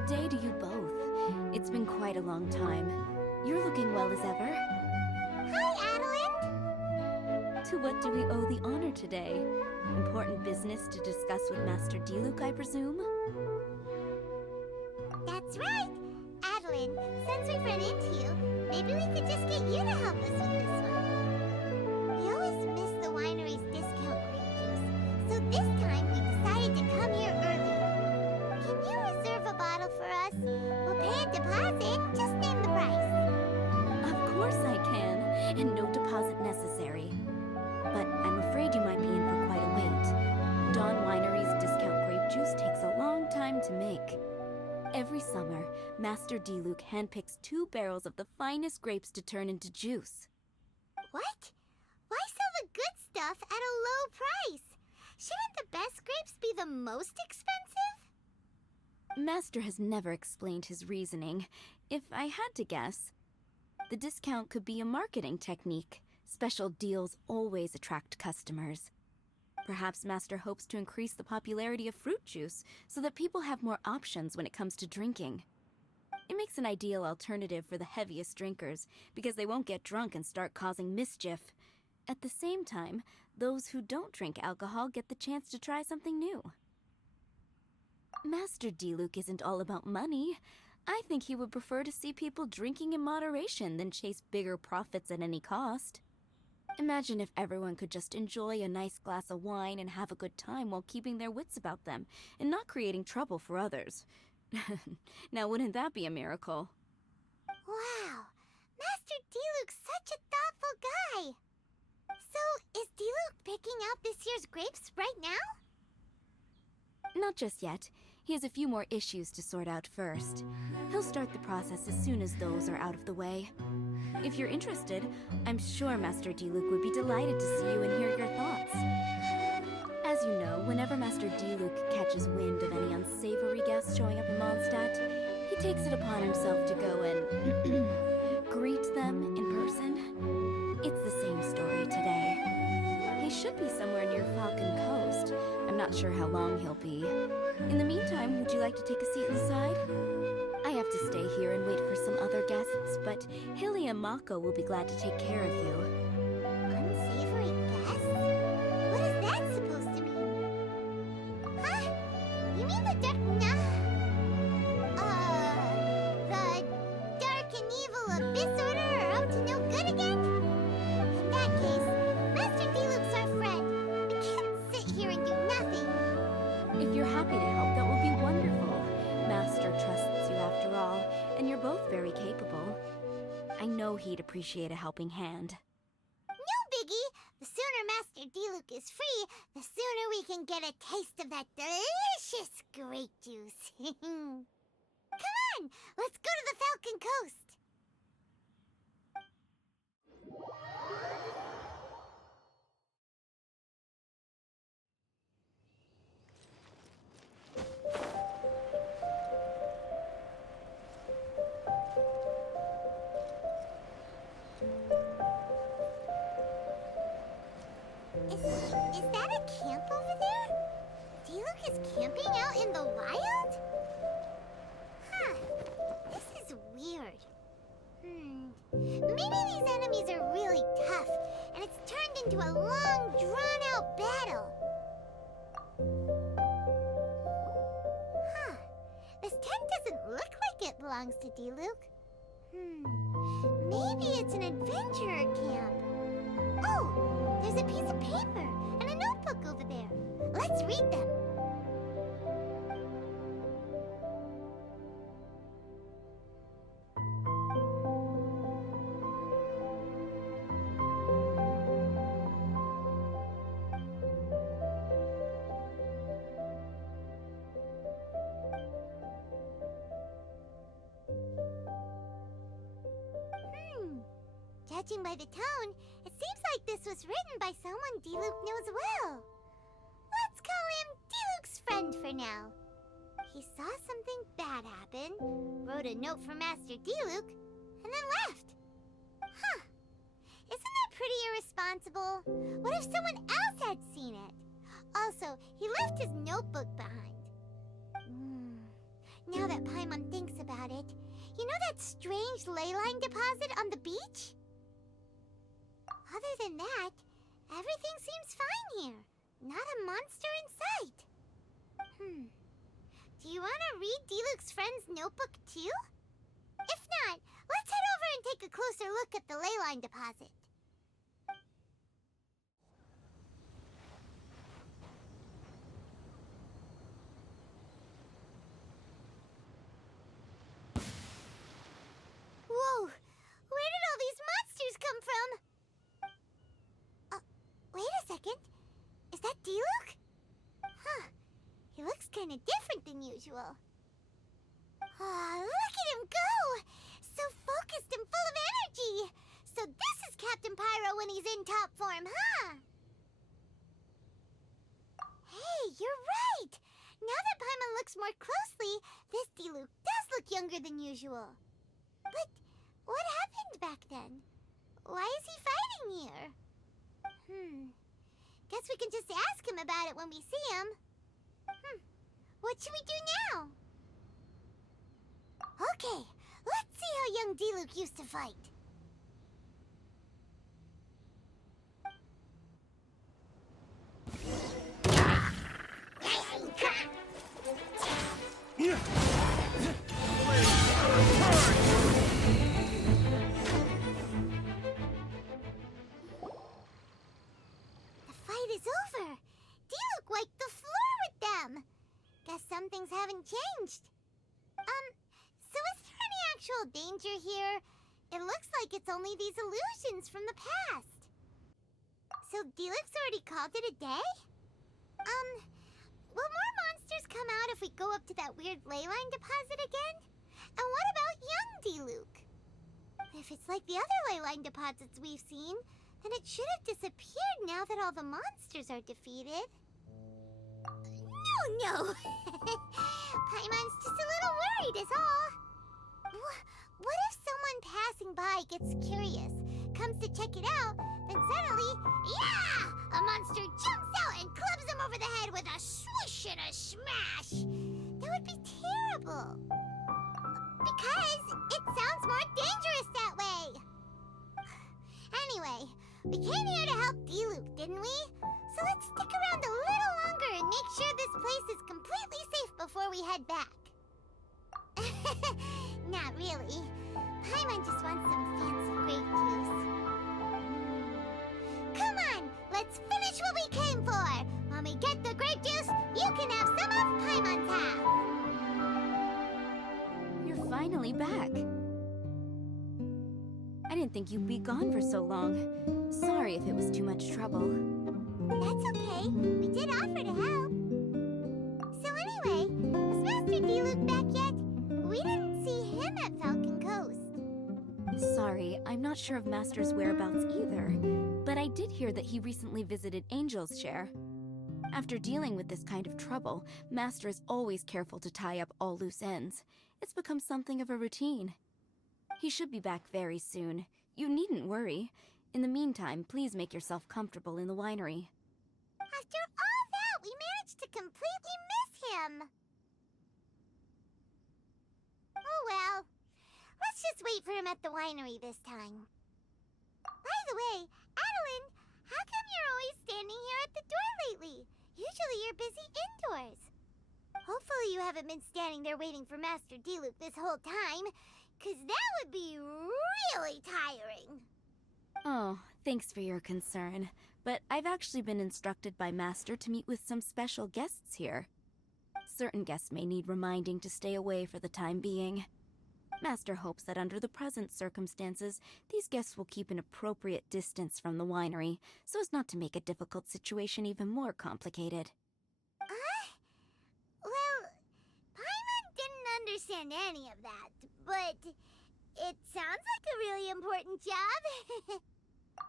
Good day to you both. It's been quite a long time. You're looking well as ever. Hi, Adeline! To what do we owe the honor today? Important business to discuss with Master Diluc, I presume? That's right! Adeline, since we've run into you, maybe we could just get you to help us with this one. We always miss the winery's discount grape juice, so this time we decided to come here early. Can you reserve a bottle for us? We'll pay a deposit, just name the price. Of course I can, and no deposit necessary. But I'm afraid you might be in for quite a wait. Dawn Winery's discount grape juice takes a long time to make. Every summer, Master Diluc handpicks 2 barrels of the finest grapes to turn into juice. What? Why sell the good stuff at a low price? Shouldn't the best grapes be the most expensive? Master has never explained his reasoning. If I had to guess, the discount could be a marketing technique. Special deals always attract customers. Perhaps Master hopes to increase the popularity of fruit juice so that people have more options when it comes to drinking. It makes an ideal alternative for the heaviest drinkers because they won't get drunk and start causing mischief. At the same time, those who don't drink alcohol get the chance to try something new. Master Diluc isn't all about money. I think he would prefer to see people drinking in moderation than chase bigger profits at any cost. Imagine if everyone could just enjoy a nice glass of wine and have a good time while keeping their wits about them and not creating trouble for others. Now, wouldn't that be a miracle? Wow, Master Diluc's such a thoughtful guy. So, is Diluc picking out this year's grapes right now? Not just yet. He has a few more issues to sort out first. He'll start the process as soon as those are out of the way. If you're interested, I'm sure Master Diluc would be delighted to see you and hear your thoughts. As you know, whenever Master Diluc catches wind of any unsavory guests showing up in Mondstadt, he takes it upon himself to go and greet them in person. It's the same story today. He should be somewhere near Falcon Coast. I'm not sure how long he'll be. In the meantime, would you like to take a seat inside? I have to stay here and wait for some other guests, but Hilly and Mako will be glad to take care of you. Unsavory guests? What is that supposed to mean? Huh? You mean the dark... the dark and evil abyss order are up to no good again? In that case, Master Diluc's our friend. We can't sit here and do nothing. If you're happy to help, that will be wonderful. Master trusts you after all, and you're both very capable. I know he'd appreciate a helping hand. No biggie! The sooner Master Diluc is free, the sooner we can get a taste of that delicious grape juice. Come on! Let's go to the Falcon Coast! Is that a camp over there? Diluc is camping out in the wild? Huh. This is weird. Maybe these enemies are really tough, and it's turned into a long, drawn-out battle. Huh. This tent doesn't look like it belongs to Diluc. Maybe it's an adventurer camp. Oh, there's a piece of paper and a notebook over there. Let's read them. Judging by the tone, it seems like this was written by someone Diluc knows well. Let's call him Diluc's friend for now. He saw something bad happen, wrote a note for Master Diluc, and then left. Huh. Isn't that pretty irresponsible? What if someone else had seen it? Also, he left his notebook behind. Now that Paimon thinks about it, you know that strange ley line deposit on the beach? Other than that, everything seems fine here. Not a monster in sight. Do you want to read Diluc's friend's notebook too? If not, let's head over and take a closer look at the ley line deposit. Whoa! Where did all these monsters come from? Wait a second. Is that Diluc? Huh. He looks kind of different than usual. Look at him go! So focused and full of energy! So this is Captain Pyro when he's in top form, huh? Hey, you're right! Now that Paimon looks more closely, this Diluc does look younger than usual. But what happened back then? Why is he fighting here? Guess we can just ask him about it when we see him. What should we do now? Okay, let's see how young Diluc used to fight. The fight is over. Diluc wiped the floor with them. Guess some things haven't changed. So is there any actual danger here? It looks like it's only these illusions from the past. So Diluc's already called it a day? Will more monsters come out if we go up to that weird ley line deposit again? And what about young Diluc? If it's like the other ley line deposits we've seen, then it should have disappeared now that all the monsters are defeated. No. Paimon's just a little worried is all. What if someone passing by gets curious, comes to check it out, then suddenly, yeah! A monster jumps out and clubs him over the head with a swish and a smash! That would be terrible. Because it sounds more dangerous that way. Anyway, we came here to help Diluc, didn't we? So let's stick around a little longer and make sure this place is completely safe before we head back. Not really. Paimon just wants some fancy grape juice. Come on, let's finish what we came for. When we get the grape juice, you can have some of Paimon's half. You're finally back. I didn't think you'd be gone for so long. Sorry if it was too much trouble. That's okay. We did offer to help. So anyway, is Master Diluc back yet? We didn't see him at Falcon Coast. Sorry, I'm not sure of Master's whereabouts either, but I did hear that he recently visited Angel's Share. After dealing with this kind of trouble, Master is always careful to tie up all loose ends. It's become something of a routine. He should be back very soon. You needn't worry. In the meantime, please make yourself comfortable in the winery. After all that, we managed to completely miss him. Oh well. Let's just wait for him at the winery this time. By the way, Adeline, how come you're always standing here at the door lately? Usually you're busy indoors. Hopefully you haven't been standing there waiting for Master Diluc this whole time, 'cause that would be really tiring. Oh, thanks for your concern. But I've actually been instructed by Master to meet with some special guests here. Certain guests may need reminding to stay away for the time being. Master hopes that under the present circumstances, these guests will keep an appropriate distance from the winery, so as not to make a difficult situation even more complicated. Well, Paimon didn't understand any of that, but it sounds like a really important job.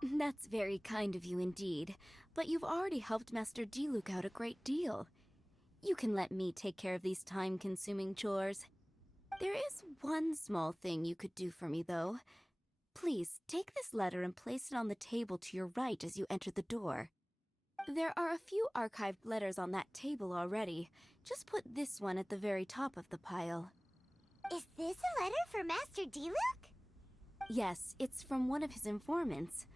That's very kind of you indeed, but you've already helped Master Diluc out a great deal. You can let me take care of these time-consuming chores. There is one small thing you could do for me, though. Please, take this letter and place it on the table to your right as you enter the door. There are a few archived letters on that table already. Just put this one at the very top of the pile. Is this a letter for Master Diluc? Yes, it's from one of his informants.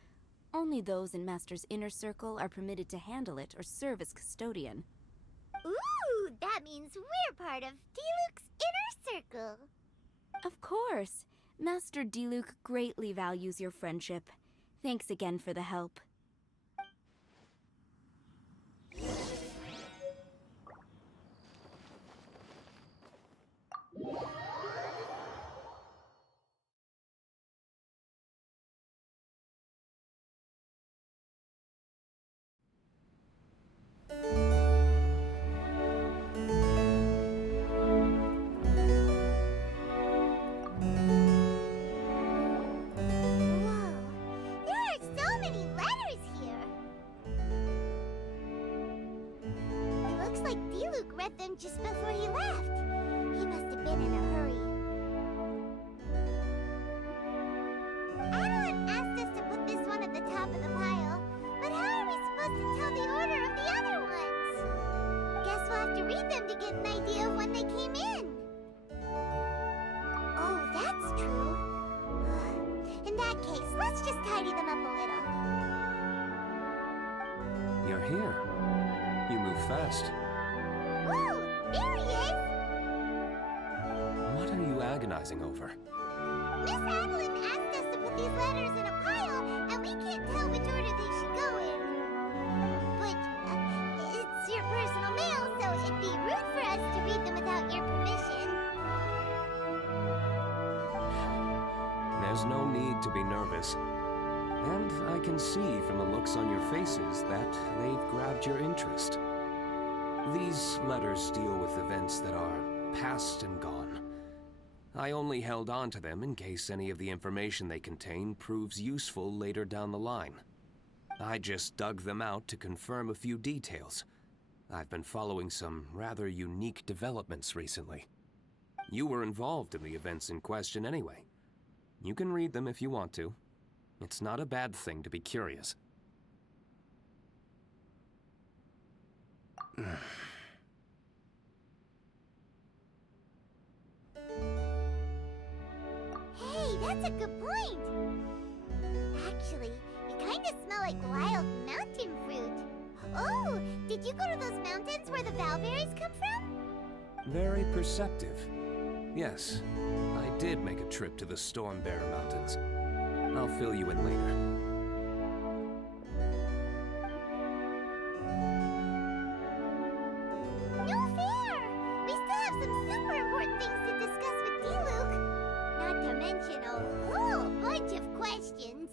Only those in Master's inner circle are permitted to handle it or serve as custodian. Ooh, that means we're part of Diluc's inner circle. Of course. Master Diluc greatly values your friendship. Thanks again for the help. Whoa, there are so many letters here. It looks like Diluc read them just before he left. He must have been in a hurry. Adeline asked us to put this one at the top of the pile, but how are we supposed to tell the order of the other ones? Guess we'll have to read them to get an idea of when they came in. Oh, that's true. In that case, let's just tidy them up a little. You're here. You move fast. Woo! There he is! What are you agonizing over? Miss Adeline asked us to put these letters in a pile, and we can't tell which order they should go in. But it's your personal mail, so it'd be rude for us to read them without your permission. There's no need to be nervous. And I can see from the looks on your faces that they've grabbed your interest. These letters deal with events that are past and gone. I only held on to them in case any of the information they contain proves useful later down the line. I just dug them out to confirm a few details. I've been following some rather unique developments recently. You were involved in the events in question anyway. You can read them if you want to. It's not a bad thing to be curious. Hey, that's a good point. Actually, you kind of smell like wild mountain fruit. Oh, did you go to those mountains where the valberries come from? Very perceptive. Yes, I did make a trip to the Stormbearer Mountains. I'll fill you in later. No fair! We still have some super important things to discuss with Diluc. Not to mention a whole bunch of questions.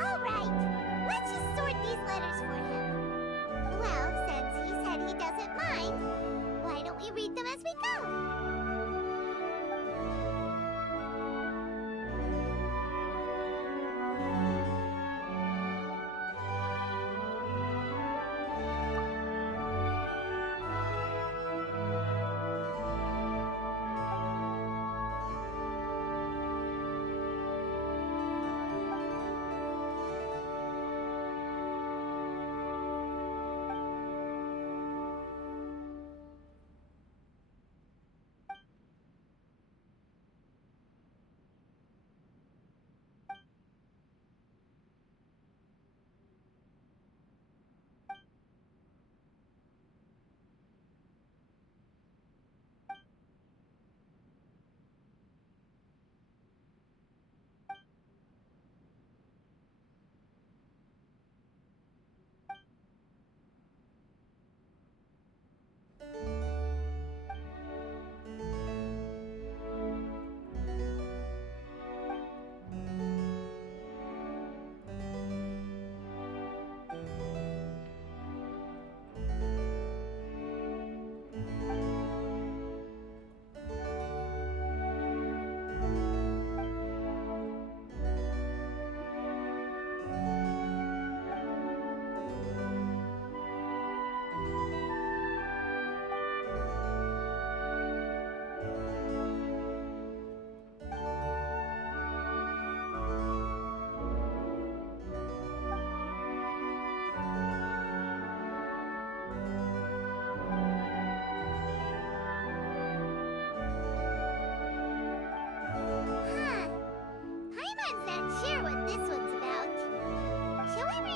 Alright, let's just sort these letters for him. Well, since he said he doesn't mind, why don't we read them as we go?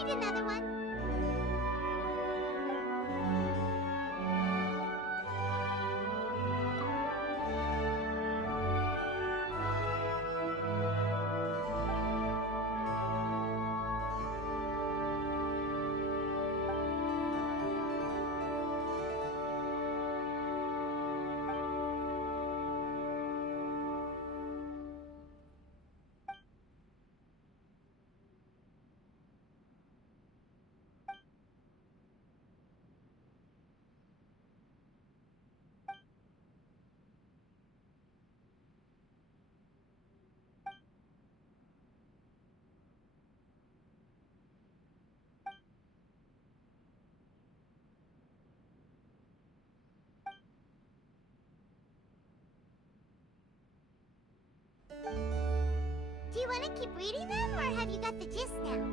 write another one. Do you want to keep reading them, or have you got the gist now?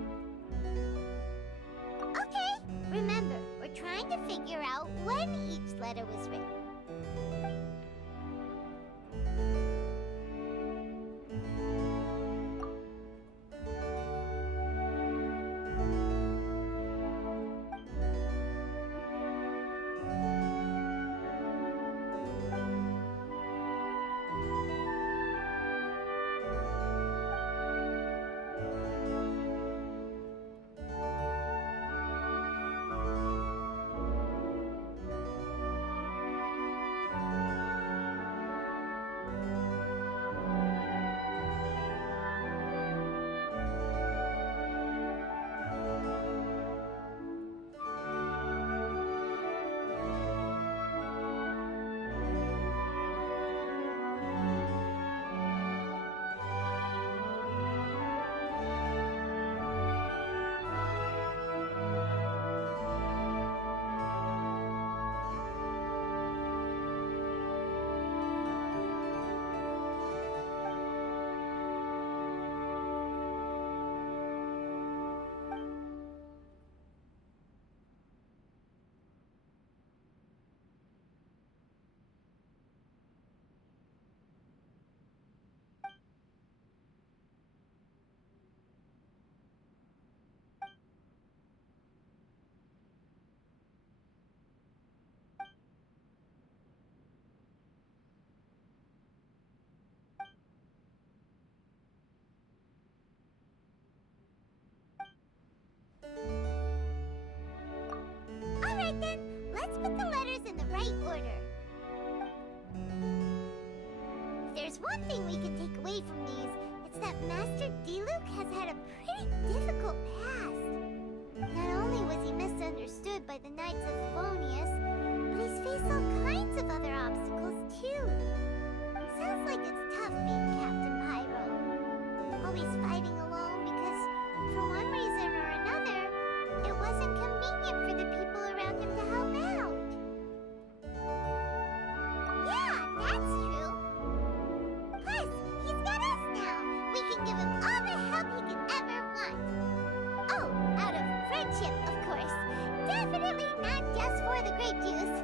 Okay, remember, we're trying to figure out when each letter was written. Alright then, let's put the letters in the right order. If there's one thing we can take away from these, it's that Master Diluc has had a pretty difficult past. Not only was he misunderstood by the Knights of Favonius, but he's faced all kinds of other obstacles too. Sounds like it's tough being Captain Pyro. Always fighting alone because, for one reason or another, it wasn't convenient for the people around him to help out. Yeah, that's true. Plus, he's got us now. We can give him all the help he could ever want. Oh, out of friendship, of course. Definitely not just for the grape juice.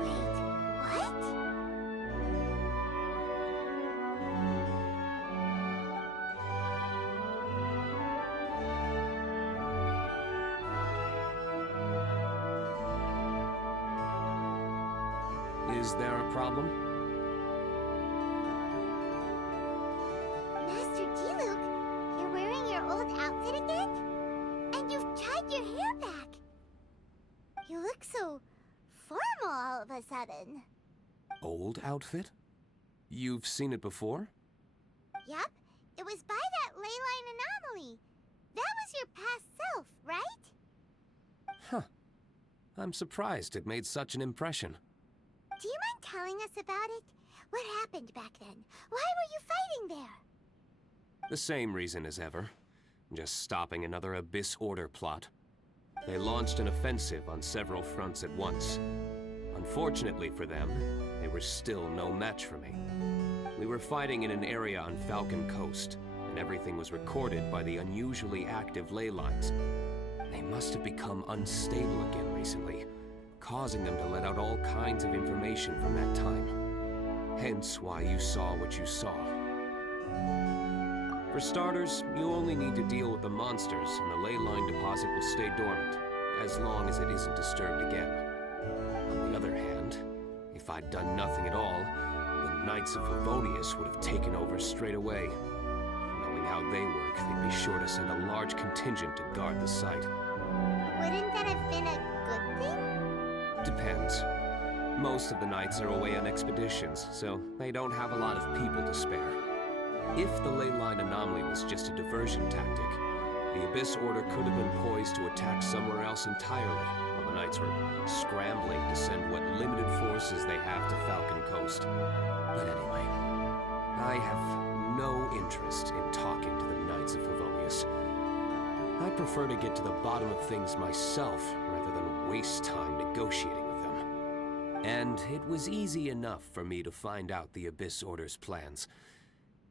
Wait, what? Is there a problem? Master Diluc, you're wearing your old outfit again? And you've tied your hair back. You look so formal all of a sudden. Old outfit? You've seen it before? Yup, it was by that ley line anomaly. That was your past self, right? Huh. I'm surprised it made such an impression. Do you mind telling us about it? What happened back then? Why were you fighting there? The same reason as ever. Just stopping another Abyss Order plot. They launched an offensive on several fronts at once. Unfortunately for them, they were still no match for me. We were fighting in an area on Falcon Coast, and everything was recorded by the unusually active ley lines. They must have become unstable again recently, causing them to let out all kinds of information from that time. Hence why you saw what you saw. For starters, you only need to deal with the monsters, and the ley line deposit will stay dormant, as long as it isn't disturbed again. On the other hand, if I'd done nothing at all, the Knights of Favonius would have taken over straight away. Knowing how they work, they'd be sure to send a large contingent to guard the site. Wouldn't that have been a good thing? Depends. Most of the Knights are away on expeditions, so they don't have a lot of people to spare. If the ley line anomaly was just a diversion tactic, the Abyss Order could have been poised to attack somewhere else entirely, while the Knights were scrambling to send what limited forces they have to Falcon Coast. But anyway, I have no interest in talking to the Knights of Favonius. I prefer to get to the bottom of things myself, rather than waste time negotiating with them. And it was easy enough for me to find out the Abyss Order's plans.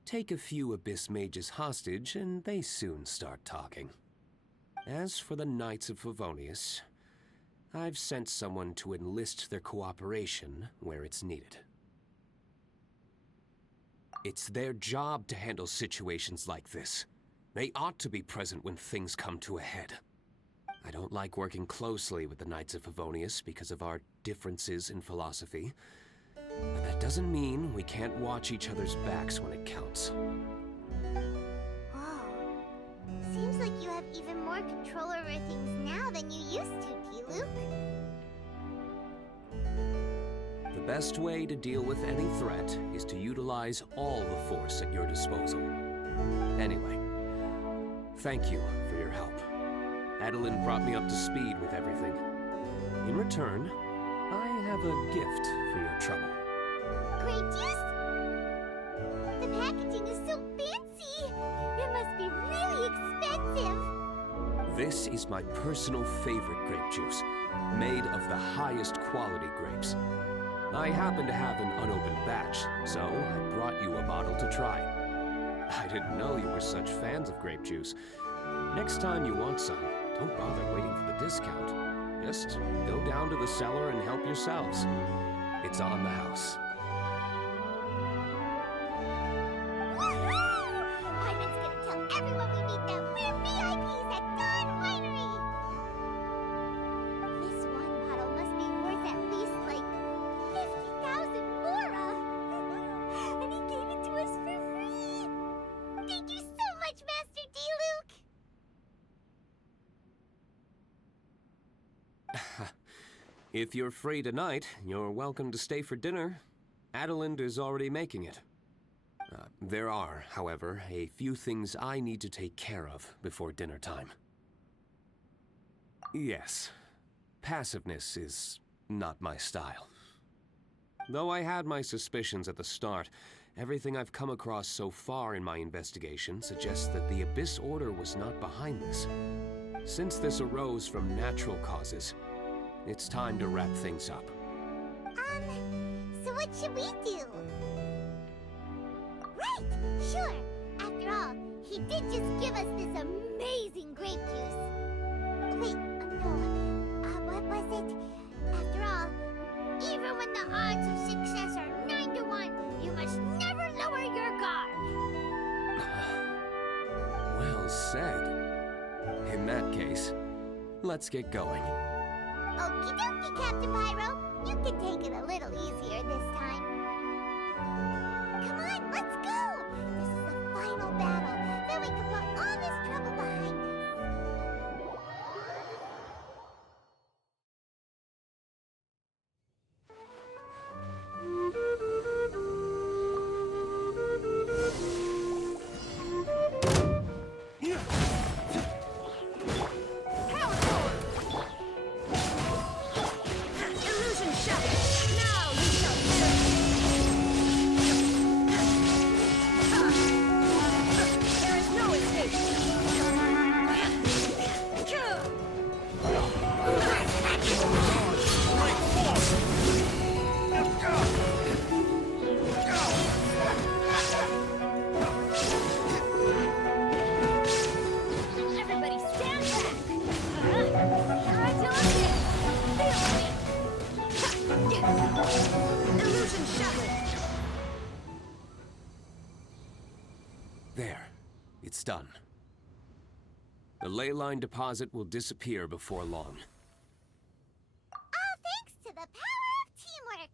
Take a few Abyss Mages hostage, and they soon start talking. As for the Knights of Favonius, I've sent someone to enlist their cooperation where it's needed. It's their job to handle situations like this. They ought to be present when things come to a head. I don't like working closely with the Knights of Favonius because of our differences in philosophy. But that doesn't mean we can't watch each other's backs when it counts. Whoa. Seems like you have even more control over things now than you used to, Diluc. The best way to deal with any threat is to utilize all the force at your disposal. Anyway, thank you for your help. Adeline brought me up to speed with everything. In return, I have a gift for your trouble. Grape juice? The packaging is so fancy! It must be really expensive! This is my personal favorite grape juice, made of the highest quality grapes. I happen to have an unopened batch, so I brought you a bottle to try. I didn't know you were such fans of grape juice. Next time you want some, don't bother waiting for the discount. Just go down to the cellar and help yourselves. It's on the house. Woohoo! Hyman's gonna tell everyone we meet that we're VIPs at Dawn Winery! This one bottle must be worth at least, like, 50,000 mora! And he gave it to us for free! Thank you so much, Master Diluc! If you're free tonight, you're welcome to stay for dinner. Adeline is already making it. There are, however, a few things I need to take care of before dinner time. Yes, passiveness is not my style. Though I had my suspicions at the start, everything I've come across so far in my investigation suggests that the Abyss Order was not behind this. Since this arose from natural causes, it's time to wrap things up. So what should we do? Right! Sure! After all, he did just give us this amazing grape juice. Wait, no. What was it? After all, even when the odds of success are 9 to 1, you must never lower your guard. Well said. In that case, let's get going. Okie dokie, Captain Pyro. You can take it a little easier this time. Come on, let's go! This is the final battle. Then we can put all this trouble behind us. It's done. The ley line deposit will disappear before long. All thanks to the power of teamwork.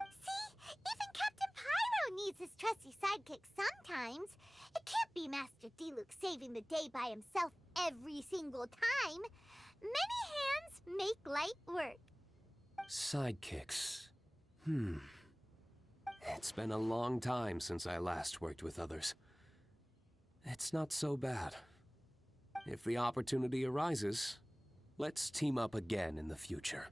See, even Captain Pyro needs his trusty sidekick sometimes. It can't be Master Diluc saving the day by himself every single time. Many hands make light work. Sidekicks. It's been a long time since I last worked with others. It's not so bad. If the opportunity arises, let's team up again in the future.